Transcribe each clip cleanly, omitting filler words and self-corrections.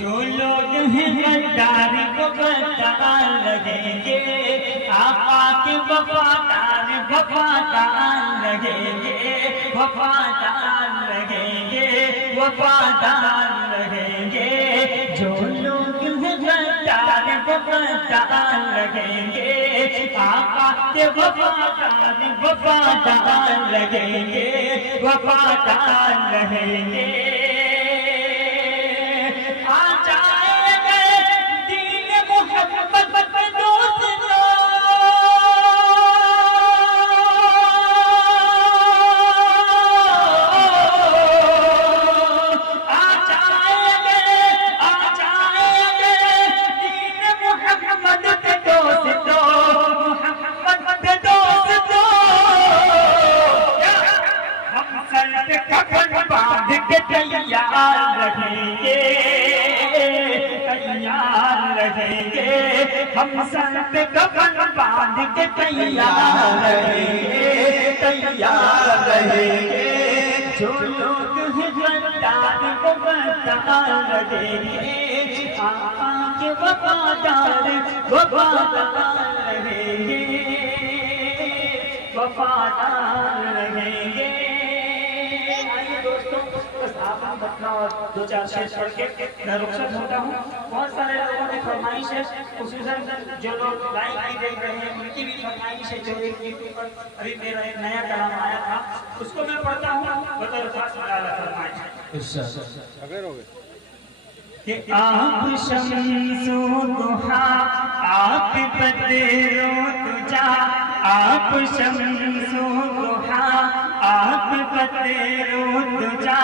جو لوگ ہیں غدار کو غدار لگیں گے، آقا کے وفادار وفادار لگیں گے، وفادار لگیں گے، وفادار لگیں گے۔ جو لوگ ہیں غدار کو غدار لگیں گے، آقا کے وفادار وفادار لگیں گے، وفادار لگیں گے۔ تیار رہیں گے، تیار رہیں گے، ہم سر پہ کفن باندھ کے تیار رہیں گے، تیار رہیں گے۔ جو لوگ ہیں غدار کو غدار لگیں گے، آقا کے وفادار وفادار رہیں گے، وفادار رہیں گے۔ دوستوں بس آپ اپنا اور دو چار شعر پڑھ کے میں رخصت ہوتا ہوں۔ بہت سارے لوگوں نے فرمائش ہے، خصوصاً جو لوگ لائیو کی دیکھ رہے ہیں ان کی بھی فرمائش ہے۔ جو ایک یوٹیوب پر ابھی میرا ایک نیا کلام آیا تھا اس کو میں پڑھتا ہوں، بطور خاص فرمائش ہے کہ آپ شمس و ضحیٰ، آپ بدر و دجا، آپ شمس و ضحیٰ، آپ بدر و دجا،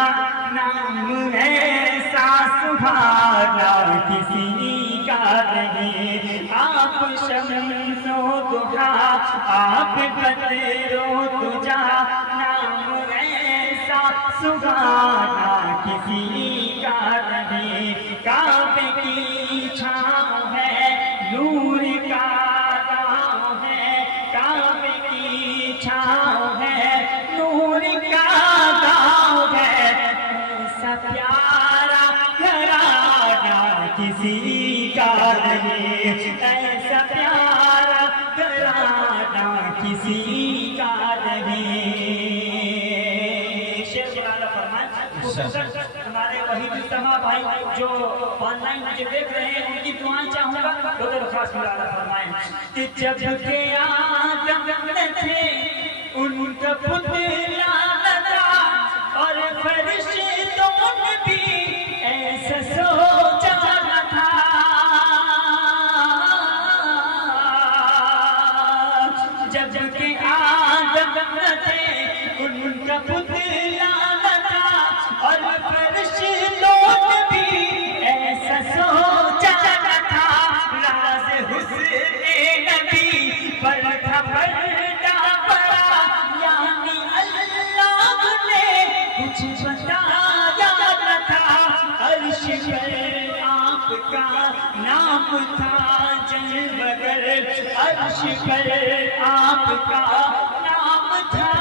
نام ایسا سبحانہ کسی کا نہیں۔ آپ شمس و ضحیٰ، آپ بدر و دجا، نام ایسا سبحانہ کسی کا نہیں۔ کعبے کی چھاؤں ہے، نور کا گاؤں ہے، کعبے کی چھاؤں ہے، نور کا گاؤں ہے۔ ایسا پیارا گھرانہ کسی کا نہیں، ایسا پیارا گھرانہ کسی کا نہیں۔ شیخ مولانا فرمائیں ہمارے وحید السما بھائی جو آن لائن مجھے دیکھ رہے ہیں ان کی دعائیں چاہوں گا، بطور خاص مولانا فرمائیں کہ جب کہ آدم نہ تھے ان کا پتلا لگا، اور فرشتوں نے بھی ایسا سوچا نہ تھا۔ جب کہ آدم نہ تھے ان کا پتلا لگا، اور فرشتوں نے بھی ایسا سوچا نہ تھا۔ راز حسن نبی پر تھا پردہ پڑا، یعنی اللہ نے کچھ بتایا نہ تھا۔ عرش پر آپ کا نام تھا جلوگر، عرش پر آپ کا نام تھا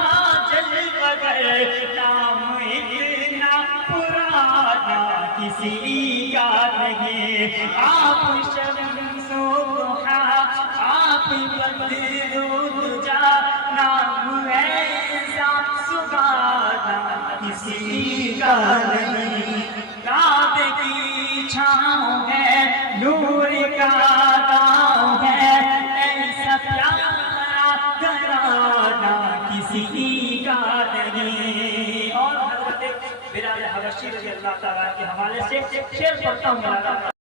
جلوگر، نام اتنا پرانا کسی کا نہیں۔ آپ شمس و ضحیٰ، آپ بدر و دجا، نام ایسا سبحانہ کسی کا نہیں۔ کعبے کی چھاؤں ہے، نور کا گاؤں ہے، ایسا پیارا گھرانہ کسی کا نہیں۔ اور حضرت بلال حبشی رضی اللہ تعالیٰ کے حوالے سے شعر پڑھتا ہوں۔